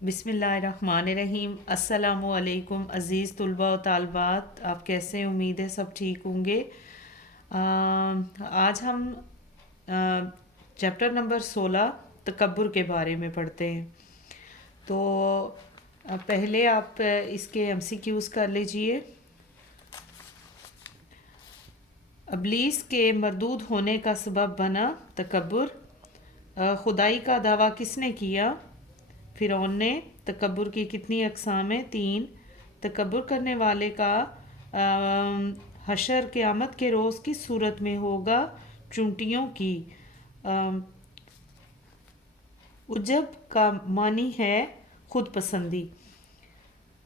بسم اللہ الرحمن الرحیم۔ السلام علیکم عزیز طلباء و طالبات، آپ کیسے ہیں؟ امید ہے سب ٹھیک ہوں گے۔ آج ہم چیپٹر نمبر 16 تکبر کے بارے میں پڑھتے ہیں۔ تو پہلے آپ اس کے ایم سی کیوز کر لیجئے۔ ابلیس کے مردود ہونے کا سبب بنا تکبر۔ خدائی کا دعویٰ کس نے کیا؟ فرعون نے۔ تکبر کی کتنی اقسام ہیں؟ 3۔ تکبر کرنے والے کا حشر قیامت کے روز کس صورت میں ہوگا؟ چونٹیوں کی۔ عجب کا معنی ہے خود پسندی۔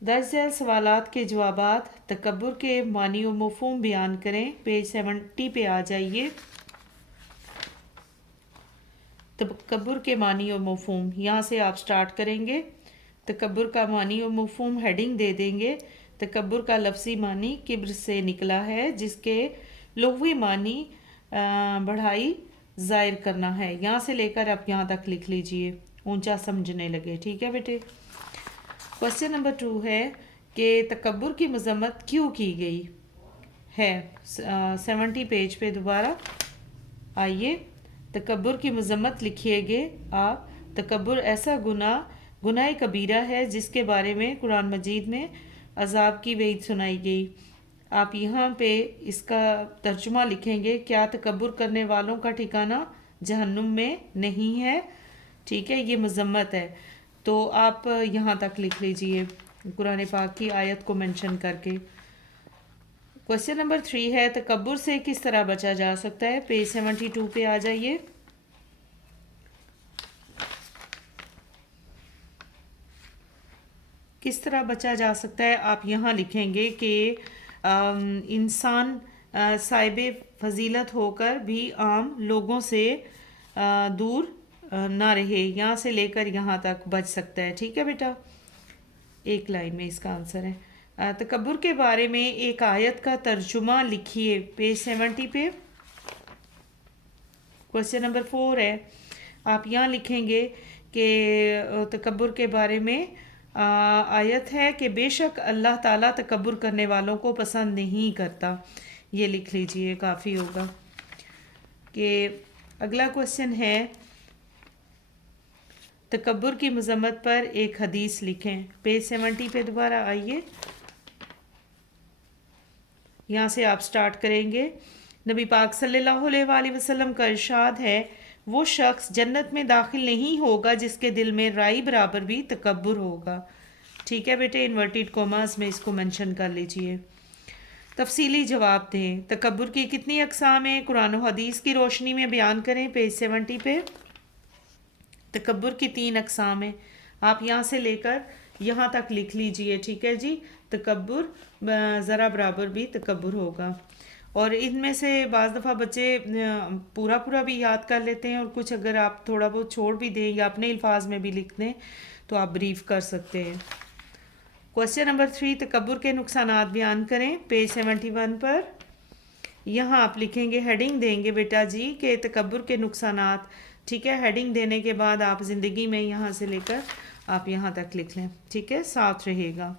درج ذیل سوالات کے جوابات۔ تکبر کے معنی و مفہوم بیان کریں۔ پیج 70 پہ آ جائیے۔ تکبر کے معنی و مفہوم، یہاں سے آپ سٹارٹ کریں گے۔ تکبر کا معنی و مفہوم ہیڈنگ دے دیں گے۔ تکبر کا لفظی معنی کبر سے نکلا ہے، جس کے لغوی معنی بڑھائی ظاہر کرنا ہے۔ یہاں سے لے کر آپ یہاں تک لکھ لیجئے، اونچا سمجھنے لگے۔ ٹھیک ہے بیٹے؟ کوسچن نمبر 2 ہے کہ تکبر کی مذمت کیوں کی گئی ہے؟ 70 پیج پہ دوبارہ آئیے۔ تکبر کی مذمت لکھیے گے آپ۔ تکبر ایسا گناہ کبیرہ ہے جس کے بارے میں قرآن مجید میں عذاب کی وعید سنائی گئی۔ آپ یہاں پہ اس کا ترجمہ لکھیں گے، کیا تکبر کرنے والوں کا ٹھکانہ جہنم میں نہیں ہے؟ ٹھیک ہے، یہ مذمت ہے۔ تو آپ یہاں تک لکھ لیجئے قرآن پاک کی آیت کو منشن کر کے۔ کوسچن نمبر 3 ہے تکبر سے کس طرح بچا جا سکتا ہے؟ پیج 72 پہ آ جائیے۔ کس طرح بچا جا سکتا ہے؟ آپ یہاں لکھیں گے کہ انسان صاحب فضیلت ہو کر بھی عام لوگوں سے دور نہ رہے، یہاں سے لے کر یہاں تک بچ سکتا ہے۔ ٹھیک ہے بیٹا؟ ایک لائن میں اس کا آنسر ہے۔ تکبر کے بارے میں ایک آیت کا ترجمہ لکھیے، پیج 70 پہ۔ کوسچن نمبر 4 ہے، آپ یہاں لکھیں گے کہ تکبر کے بارے میں آیت ہے کہ بے شک اللہ تعالیٰ تکبر کرنے والوں کو پسند نہیں کرتا۔ یہ لکھ لیجئے، کافی ہوگا۔ کہ اگلا کوسچن ہے تکبر کی مذمت پر ایک حدیث لکھیں، پیج 70 پہ دوبارہ آئیے۔ یہاں سے آپ سٹارٹ کریں گے۔ نبی پاک صلی اللہ علیہ وآلہ وسلم کا ارشاد ہے، وہ شخص جنت میں داخل نہیں ہوگا جس کے دل میں رائی برابر بھی تکبر ہوگا۔ ٹھیک ہے بیٹے؟ انورٹیڈ کوماز میں اس کو منشن کر لیجئے۔ تفصیلی جواب دیں۔ تکبر کی کتنی اقسام ہیں؟ قرآن و حدیث کی روشنی میں بیان کریں، پیج 70 پہ۔ تکبر کی 3 اقسام ہیں، آپ یہاں سے لے کر یہاں تک لکھ لیجئے۔ ٹھیک ہے جی؟ تکبر ذرا برابر بھی تکبر ہوگا، اور ان میں سے بعض دفعہ بچے پورا بھی یاد کر لیتے ہیں، اور کچھ اگر آپ تھوڑا بہت چھوڑ بھی دیں یا اپنے الفاظ میں بھی لکھ دیں تو آپ بریف کر سکتے ہیں۔ کوسچن نمبر 3، تکبر کے نقصانات بیان کریں، پیج 71 پر۔ یہاں آپ لکھیں گے، ہیڈنگ دیں گے بیٹا جی کہ تکبر کے نقصانات۔ ٹھیک ہے؟ ہیڈنگ دینے کے بعد آپ زندگی میں یہاں سے لے کر آپ یہاں تک لکھ لیں۔ ٹھیک ہے؟ ساتھ رہے گا۔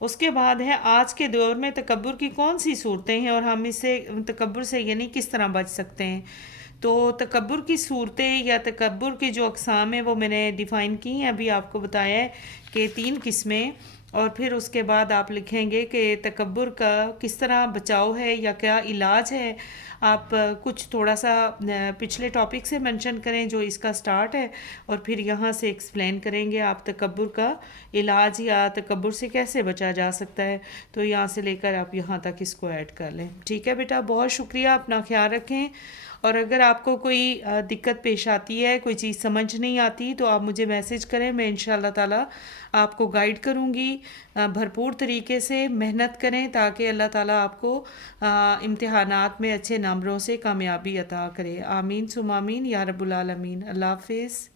اس کے بعد ہے آج کے دور میں تکبر کی کون سی صورتیں ہیں اور ہم اس سے تکبر سے یعنی کس طرح بچ سکتے ہیں؟ تو تکبر کی صورتیں یا تکبر کی جو اقسام ہیں وہ میں نے ڈیفائن کی ہیں، ابھی آپ کو بتایا ہے کہ 3 قسمیں، اور پھر اس کے بعد آپ لکھیں گے کہ تکبر کا کس طرح بچاؤ ہے یا کیا علاج ہے۔ آپ کچھ تھوڑا سا پچھلے ٹاپک سے منشن کریں جو اس کا سٹارٹ ہے، اور پھر یہاں سے ایکسپلین کریں گے آپ تکبر کا علاج یا تکبر سے کیسے بچا جا سکتا ہے۔ تو یہاں سے لے کر آپ یہاں تک اس کو ایڈ کر لیں۔ ٹھیک ہے بیٹا؟ بہت شکریہ، اپنا خیال رکھیں، اور اگر آپ کو کوئی دقت پیش آتی ہے، کوئی چیز سمجھ نہیں آتی تو آپ مجھے میسج کریں، میں انشاءاللہ تعالی آپ کو گائیڈ کروں گی۔ بھرپور طریقے سے محنت کریں تاکہ اللہ تعالیٰ آپ کو امتحانات میں اچھے نمبروں سے کامیابی عطا کرے۔ آمین ثم آمین یا رب العالمین۔ اللہ حافظ۔